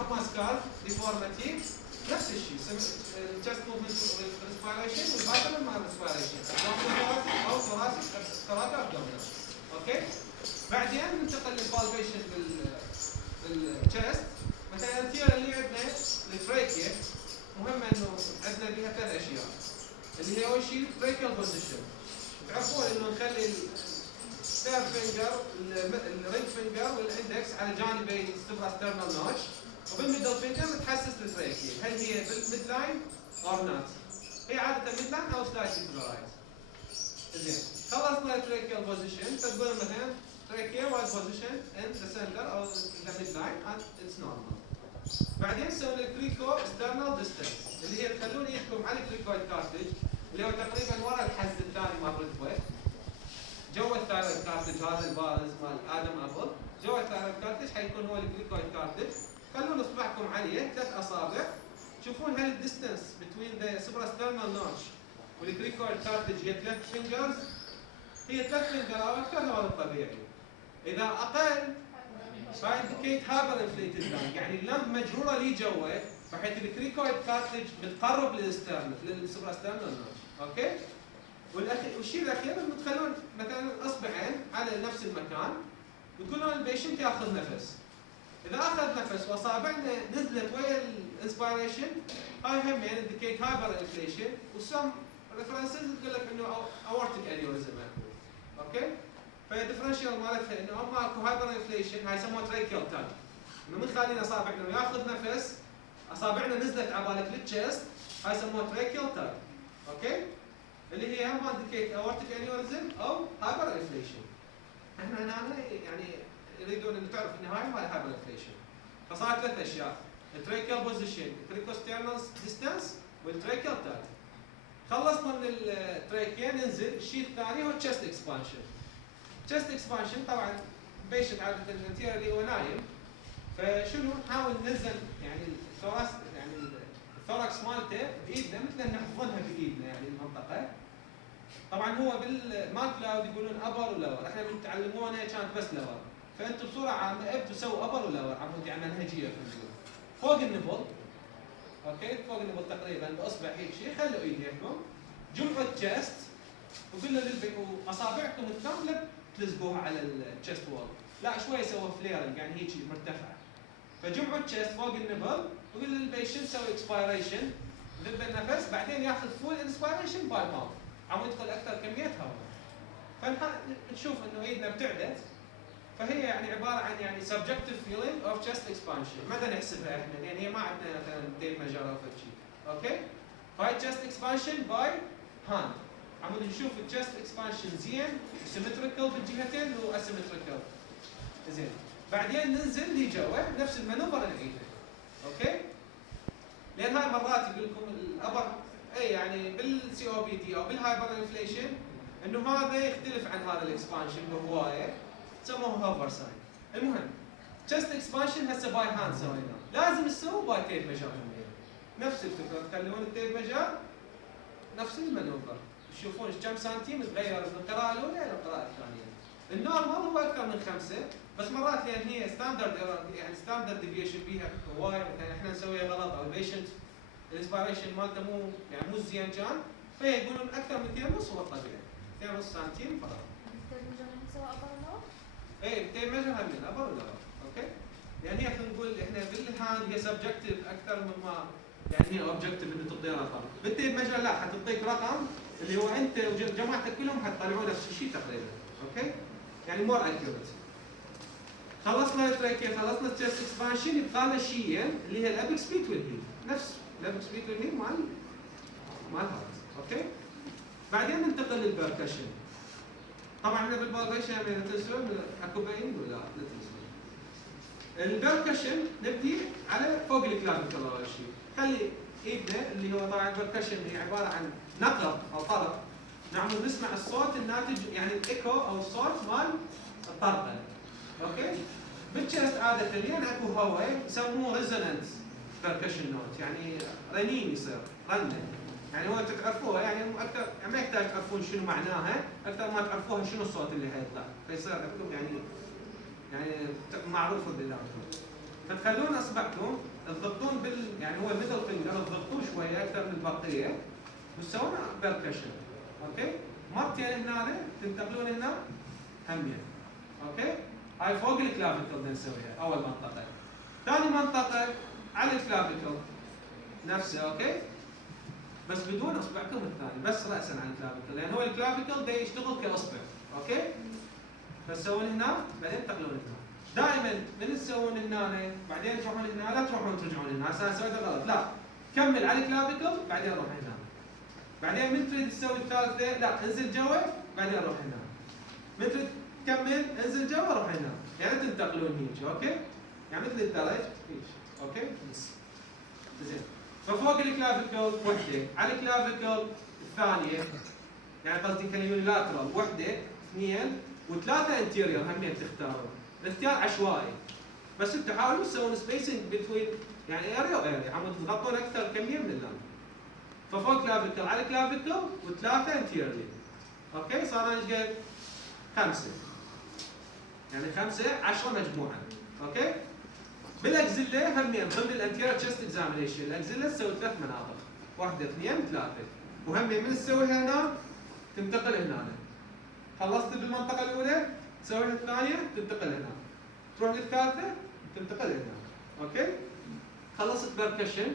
اما سكال ديفورماتي نفس الشيء الشست موفمنت ريسبيريشن والفيتامين مال ريسبيريشن او ثلاثه ابدومينال. اوكي. بعدين ننتقل للبالبيشن بالشست. مثلا الثيوري اللي عندنا التريكيا مهم انه عندنا بها ثلاث اشياء اللي هي اول شيء التريكيال بوزيشن. تعرفون انه نخلي الثيرد فينجر الرينج فينجر والاندكس على جانبي السوبراسترنال نوتش، وبالميدل فينجر نتحسس التريكيا هل هي بالميد لاين او نوت. هي عاده ميد لاين او سلايتلي تو رايت. زين خلصنا التريكيال بوزيشن تقول مثلا trachea was positioned in the center or the midline and it's normal. بعدين نسوي الكريكو external distance اللي هي تخلون ايدكم على الكريكويد كارتج اللي هو تقريبا ورا الحز الثاني مال الركبه. جوا الثايرويد كارتج هذا البارز مال ادم ابل، جوا الثايرويد كارتج حيكون هو الكريكويد كارتج. خلون اصبعكم عليه 3 اصابع، تشوفون هل الديستنس between the suprasternal notch والكريكويد كارتج هي 3 fingers. هي 3 فينجر او اكثر هذا الطبيعي. اذا اقل فاينديكيت هايبر انفليتد لانج، يعني اللانج مجروره لي جوا بحيث الكريكويد كارتج بتقرب للسوبراسترنال نوتش. اوكي. والشيء الاخير انه تخلون مثلا اصبعين على نفس المكان وتقولون البيشنت ياخذ نفس. اذا اخذ نفس واصابعنا نزلت ويا الانسبيريشن هاي هم يعني انديكيت هايبر انفليشن، وسم ريفرنسز تقول لك انه اورتيك انيوريزم. اوكي. فالديفرنشال مالتها انه اما اكو هايبر انفليشن هاي يسموها تريكيال تاج، انه من خلينا اصابعنا وياخذ نفس اصابعنا نزلت على بالك للتشست هاي يسموها تريكيال تاج. اوكي. اللي هي اما انديكيت اورتيك انيوريزم او هايبر انفليشن. احنا هنا يعني يريدون انه تعرف ان هاي ما هايبر انفليشن. فصارت 3 اشياء التريكيال بوزيشن، الكريكوسترنال ديستانس، والتريكيال تاج. خلصنا من التريكيا ننزل الشيء الثاني هو التشست اكسبانشن. التشست اكسبانشن طبعا بيشنت عاده الانتيريور هو نايم، فشنو نحاول ننزل يعني الثوراس يعني الثوركس مالته بايدنا مثل ان نحضنها بايدنا يعني المنطقه. طبعا هو بالمات كلاود يقولون ابر ولور، احنا من تعلمونا كانت بس لور، فانتم بصوره عامه ابدوا سووا ابر ولور عمود يعني منهجيه فوق النبض. اوكي. فوق النبض تقريبا باصبع هيك شيء، خلوا ايديكم جمعوا التشست وقلنا واصابعكم الكامله تلزقوها على التشست وول، لا شوي سووا فليرنج يعني هيك مرتفعه. فجمعوا التشست فوق النبض وقل للبيشنت سوي اكسبيريشن ذب النفس، بعدين ياخذ فول انسبيريشن باي ماوث عم يدخل اكثر كميه هواء. فنشوف انه ايدنا ابتعدت، فهي يعني عباره عن يعني subjective feeling of chest expansion. متى نحسبها احنا؟ لان هي ما عندنا مثلا تيب ميجر او شيء. اوكي؟ فهاي chest expansion by hand. عمود نشوف الchest expansion زين symmetrical بالجهتين واسيمتريكال. زين. بعدين ننزل لجوا نفس المانوفر نعيده. اوكي؟ لان هاي مرات يقول لكم الابر اي يعني بالسي او بي دي او بالهايبر انفليشن انه هذا يختلف عن هذا الاكسبانشن بهوايه، سموه هوفر ساين. المهم تشست اكسبانشن هسه باي هاند سويناه، لازم تسووا باي تيب ميجر. نفس الفكره تخلون التيب ميجر نفس المانوفر، تشوفون كم سنتيم تغير من القراءه الاولى الى القراءه الثانيه. النورمال هو اكثر من 5، بس مرات لان هي ستاندرد يعني ستاندرد ديفيشن بيها هواي، مثلا احنا نسويها غلط او البيشنت الانسبيريشن مالته مو يعني مو زين كان، فيقولون اكثر من 2.5 هو الطبيعي، 2.5 سنتيم فقط. ايه التيب ميجر هم من ابر ولا اوكي؟ يعني هي خلينا نقول احنا بالهاند هي سبجكتيف اكثر مما يعني هي اوبجكتيف اللي تعطيه رقم. بالتيب ميجر لا، حتعطيك رقم اللي هو انت وجماعتك كلهم حتطلعوا نفس الشيء تقريبا. اوكي؟ يعني مور اكيوريت. خلصنا التراكيا، خلصنا التشست اكسبانشن، يبقى لنا شيئين اللي هي الابيك سبيت والهيل. نفس الابيك سبيت والهيل مال هذا. اوكي؟ بعدين ننتقل للبركشن. طبعا احنا بالبركشن يعني تنسون اكو باين ولا لا تنسون. البركشن نبدي على فوق الكلافيكل اول شيء. خلي ايدنا اللي هو طبعا البركشن هي عباره عن نقر او طرق. نعمل نسمع الصوت الناتج يعني الايكو او الصوت مال الطرقه. اوكي؟ بالتشست عاده لين اكو هواء يسموه ريزونانت بركشن نوت، يعني رنين يصير رنه. يعني هو تعرفوها يعني اكثر يعني ما يحتاج تعرفون شنو معناها، اكثر ما تعرفوها شنو الصوت اللي حيطلع، فيصير عندكم يعني معروف بالله. فتخلون اصبعكم تضغطون يعني هو ميدل فينجر تضغطوه شويه اكثر من البقيه وتسوون بيركشن. اوكي؟ مرتين هنا تنتقلون هنا همين. اوكي؟ هاي فوق الكلافيكل بنسويها اول منطقه. ثاني منطقه على الكلافيكل نفسه. اوكي؟ بس بدون اصبعكم الثاني، بس راسا على الكلافيكل، لان هو الكلافيكل دا يشتغل كاصبع. اوكي؟ فتسوون هنا بعدين تنتقلون هنا. دائما من تسوون هنا بعدين تروحون هنا، لا تروحون ترجعون هنا، هسه سويته غلط، لا كمل على الكلافيكل بعدين روح هنا. بعدين من تريد تسوي الثالثه لا انزل جوا بعدين روح هنا. من تريد تكمل انزل جوا روح هنا، يعني تنتقلون هيك. اوكي؟ يعني مثل الدرج هيك. اوكي؟ بس زين. ففوق الكلافيكل وحده، على الكلافيكل الثانيه، يعني قصدي كاليونيلاترال وحده، اثنين وثلاثه انتيريور همين تختارون. الاختيار عشوائي. بس انتم حاولوا تسوون سبيسنج بتوين يعني اريا واريا، عم تضغطون اكثر كميه من اللام. ففوق كلافيكل على كلافيكل وثلاثه انتيريور. اوكي؟ صار ايش قد؟ 5. يعني 5 10 مجموعه. اوكي؟ بالاكزيلا همين ضمن الانتيريور تشست اكزامينيشن، الاكزيلا تسوي 3 مناطق. 1 2 3. وهمين من تسويها هنا تنتقل هنا. خلصت بالمنطقه الاولى تسوي الثانيه تنتقل هنا. تروح للثالثه تنتقل هنا. اوكي؟ خلصت بيركشن.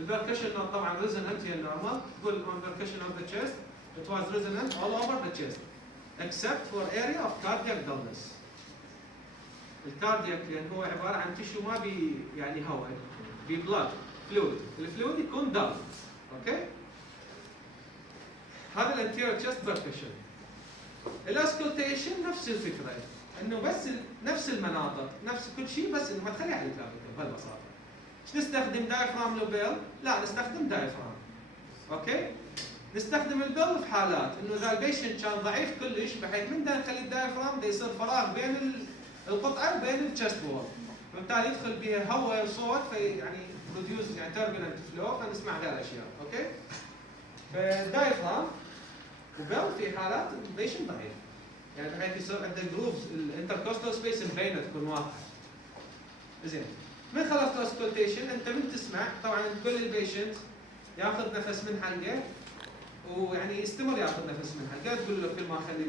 البيركشن طبعا ريزونانت هي النورمال. تقول on percussion of the chest it was resonant all over the chest except for area of cardiac dullness. الكاردياك لان هو عباره عن تشو ما بي يعني هواء ببلاد فلويد، الفلويد يكون دال. اوكي؟ هذا الانتيريور تشست بيركشن. الاسكولتيشن نفس الفكره، انه بس نفس المناطق نفس كل شيء، بس انه ما تخلي على الكلافيكل بهالبساطه. ايش نستخدم دايفرام لو بيل؟ لا نستخدم دايفرام. اوكي؟ نستخدم البيل في حالات انه اذا البيشنت كان ضعيف كلش بحيث من دا نخلي الدايفرام دا يصير فراغ بين القطعه وبين التشست وول، وبالتالي يدخل بها هواء وصوت في يعني بروديوس يعني تربلنت فلو فنسمع ذا الاشياء. اوكي؟ فالدايفرام وبيل في حالات البيشنت ضعيف. يعني بحيث يصير عندك جروفز الانتركوستال سبيس مبينه تكون واضحه. زين. من خلصت الاسكولتيشن انت من تسمع طبعا كل البيشنت ياخذ نفس من حلقه ويعني يستمر ياخذ نفس من حلقه، تقول له كل ما اخلي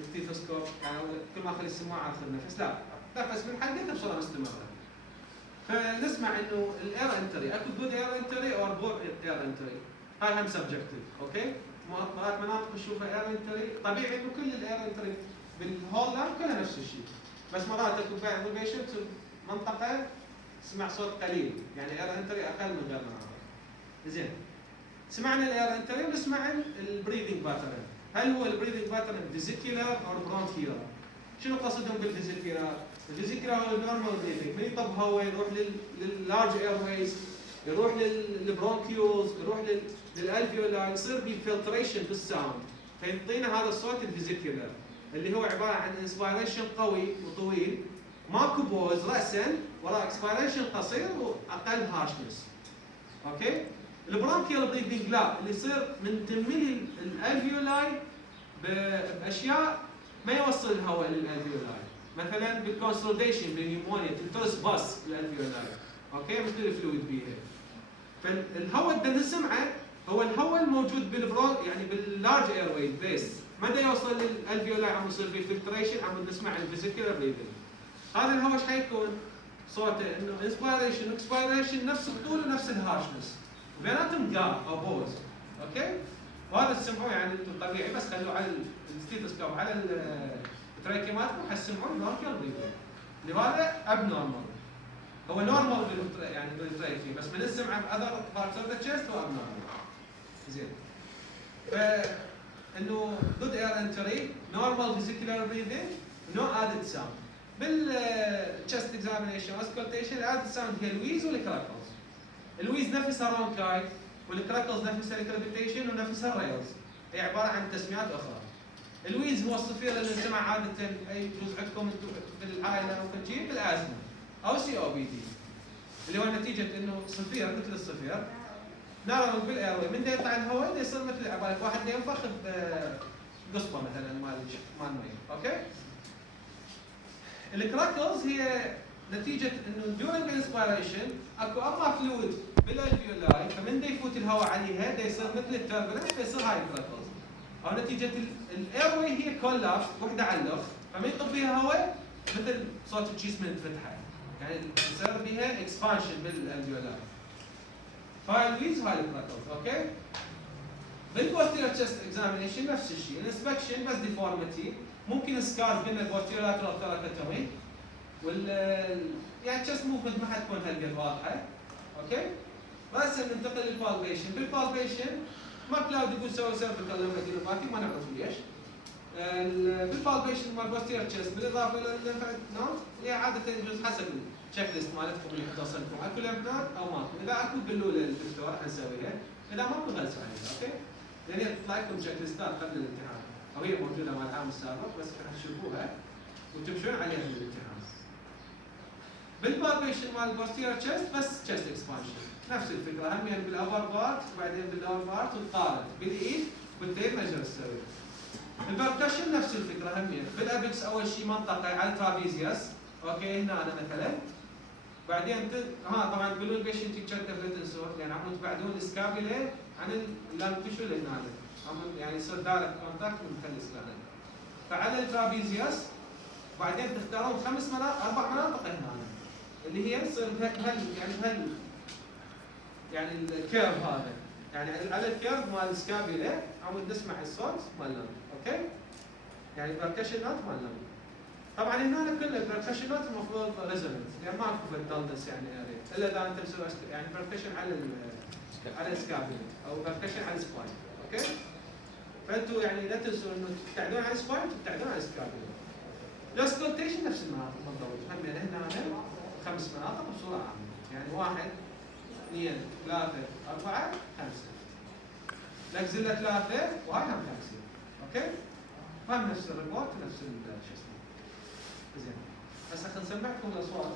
الستيثوسكوب يعني كل ما اخلي السماعه اخذ نفس، لا نفس من حلقه بصوره مستمره. فنسمع انه الاير انتري اكو جود اير انتري او بور اير انتري، هاي هم سبجكتيف. اوكي؟ مرات مناطق تشوفها اير انتري طبيعي انه كل الاير انتري بالهول لاب كلها نفس الشيء، بس مرات اكو بعض البيشنت منطقه تسمع صوت قليل يعني اير انتري اقل من غير مناطق. زين. سمعنا الاير انتري ونسمع البريذنج باترن. هل هو البريذنج باترن فيزيكولار او برونكيولار؟ شنو قصدهم بالفيزيكولار؟ الفيزيكولار هو النورمال بريذنج، من يطب هواء يروح لللارج اير ويز، يروح للبرونكيولز، يروح للالفيولاي، يصير في فلتريشن في الساوند فيعطينا هذا الصوت الفيزيكولار اللي هو عباره عن انسبيريشن قوي وطويل ماكو بوز راسا وراء اكسبيريشن قصير واقل هاشنس. اوكي؟ البرونكيال بريذنج لا، اللي يصير من تملي الالفيولاي باشياء ما يوصل الهواء للالفيولاي، مثلا بالكونسوليديشن بالنيمونيا تنترس باس الالفيولاي. اوكي؟ مثل الفلويد بيها. فالهواء اللي نسمعه هو الهواء الموجود يعني باللارج اير ويز بيس، ما دا يوصل للالفيولاي عم يصير فيه فلتريشن عم نسمع الفيزيكولار بريذنج. هذا الهواء ايش حيكون؟ صوته انه انسبيريشن واكسبيريشن نفس الطول ونفس الهارشنس وبيناتهم جاب او بوز. اوكي؟ وهذا تسمعوه يعني انتم طبيعي بس خلوه على الستيثوسكوب على التراكيماتكم حتسمعون برونكيال بريذنج اللي هذا اب نورمال. هو نورمال يعني بالتراكي بس من السمع باذر بارتس اوف ذا تشيست هو اب نورمال. زين. انه جود اير انتري نورمال فيزيكولار بريذنج نو ادد ساوند. بالتشست اكزامينيشن واسكولتيشن الادد ساوند هي الويز والكراكلز. الويز نفسها رونكاي والكراكلز نفسها الكريبيتيشن ونفسها الريلز، هي عباره عن تسميات اخرى. الويز هو الصفير اللي نسمع عاده اي جزء عندكم بالعائله او في الجيل بالازمه او سي او بي دي، اللي هو نتيجه انه صفير مثل الصفير نارا بالايروي من دا يطلع الهواء دا يصير مثل عبالك واحد دا ينفخ بقصبه مثلا مال مي. اوكي؟ الكراكلز هي نتيجه انه during inspiration اكو اما فلويد بالالفيولاي، فمن دا يفوت الهواء عليها دا يصير مثل التربلنس فيصير هاي الكراكلز. او نتيجه الاير واي هي كولابس وحده على الاخ، فمن يطب بيها هواء مثل صوت الجسم انفتحه، يعني يصير بيها اكسبانشن بالالفيولاي. فهاي الويز هاي الكراكلز. اوكي. بالبوستيريور تشست اكزامينيشن نفس الشيء، الانسبكشن بس ديفورميتي، ممكن سكارز بين البوستيريور لاترال ثلاثوتومي يعني تشست موفمنت ما حتكون هالقد واضحه. اوكي. بس ننتقل للبالبيشن، بالبالبيشن ما كلاود يقول سوي سيرفيكال لمبادينوباثي ما نعرف ليش. بالبالبيشن مال البوستيريور تشست بالاضافه للليمفاتيك نود هي عاده يجوز حسب التشيك ليست مالتكم اللي تصلكم، اكو ليمف نود او ماكو، اذا اكو قولوا لي للدكتور حنسويها، اذا ماكو غلسوا عليها. اوكي. لان هي تطلع لكم تشيك ليستات قبل الامتحان، او هي موجوده مال العام السابق بس راح تشوفوها وتمشون عليها من الامتحان. بالبالبيشن مال البوستيريور تشست بس تشست اكسبانشن نفس الفكره، هم يعني بالابر بارت وبعدين باللور بارت وتقارن بالايد بالتيل مجر تسوي. البركشن نفس الفكره هم يعني بالابكس اول شيء منطقه على الترابيزيوس. اوكي. هنا أنا مثلا بعدين طبعا تقولون البيشنت يتشكل لا تنسوا يعني عم تبعدون السكابيلا عن اللانتشو اللي هنا يعني يصير دايركت كونتاكت من السكابيلا. فعلى الترابيزيوس بعدين تختارون 4 مناطق هنا اللي هي تصير يعني الكيرف هذا، يعني على الكيرف مال السكابيلا عم نسمع الصوت مال اللون. اوكي. يعني بركشن نوت مال اللون. طبعا هنا كل البركشن نوت المفروض ريزونانس، يعني ماكو في الدلدس يعني اريا الا اذا انت مسوي يعني بركشن على السكابيلا او بركشن على السباين. اوكي. فانتم يعني لا تنسوا انه تبتعدون عن السباين وتبتعدون عن السكابيلا. الاسكولتيشن نفس المناطق بالضبط، هم يعني هنا 5 مناطق بصوره عامه، يعني 1 2 3 4 5 نكزله 3 وهاي هم 5. اوكي. هم نفس الريبورت ونفس شو اسمه. زين. هسه خلينا نسمعكم الاصوات.